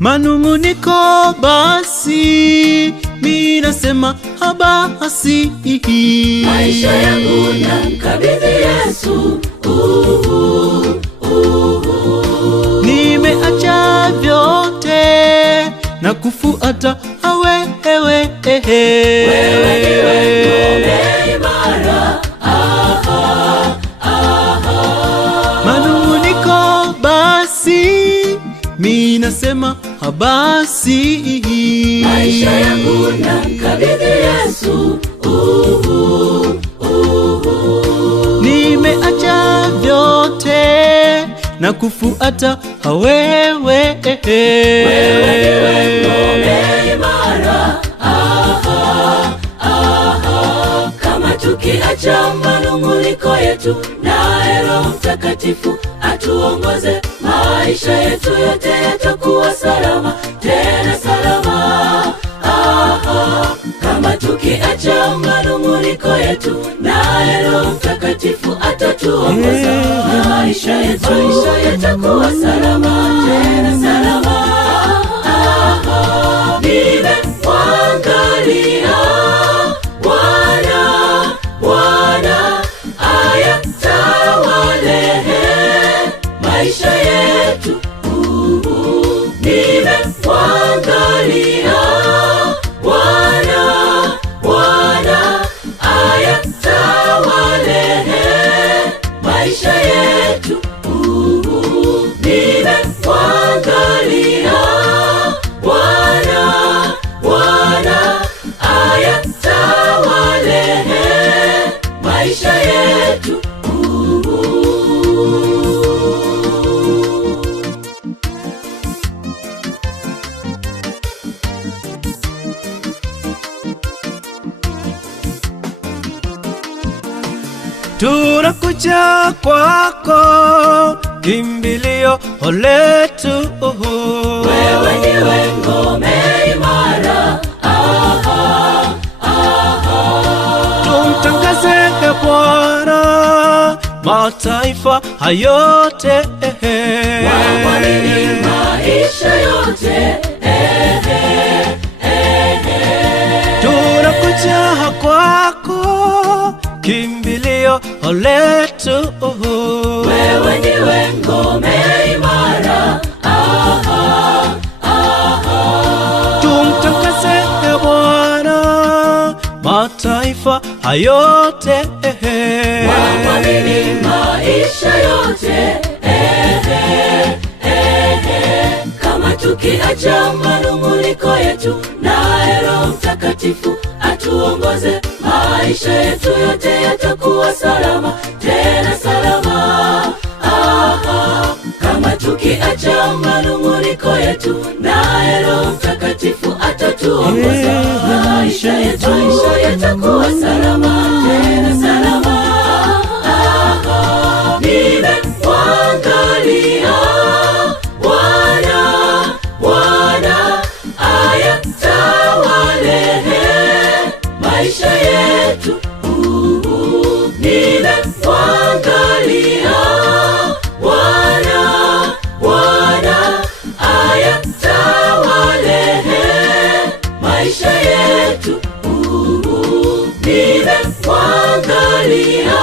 manunguniko basi, mimi nasema basi. Maisha yangu namkabidhi Yesu. Nimeacha vyote na kufuata wewe. Wewe ndiwe ngome imara. Manunguniko basi, mimi nasema basi. Maisha yangu namkabidhi Yesu. Nimeacha vyote na kufuata wewe. Wewe ndiwe ngome imara. Kama tukiacha manunguniko yetu, naye Roho Mtakatifu atuongoze, maisha yetu yote yatakuwa salama, tena salama. Kama tukiacha manunguniko yetu, naye Roho Mtakatifu atatuongoza, maisha yetu yatakuwa salama, tena salama. Nimemwangalia Bwana ayatawale maisha yetu. Nimemwangalia Bwana ayatawale maisha yetu. Nimemwangalia Bwana ayatawale maisha yetu. Tunakuja kwako, kimbilio letu. Wewe ndiwe ngome imara. Tumtangaze Bwana mataifa yote, wamwamini maisha yote. Tunakuja kwako, kimbilio letu. Wewe ndiwe ngome imara. Tumtangaze Bwana mataifa yote, wamwamini maisha yote. Kama tukiacha manunguniko yetu, naye Roho Mtakatifu atuongoze, maisha yetu yote yatakuwa salama, tena salama. Kama tukiacha manunguniko yetu, naye Roho Mtakatifu atatuongoza, maisha yetu yatakuwa salama, tena salama. Nimemwangalia Bwana ayatawale maisha yetu. Nimemwangalia Bwana ayatawale maisha yetu. Nimemwangalia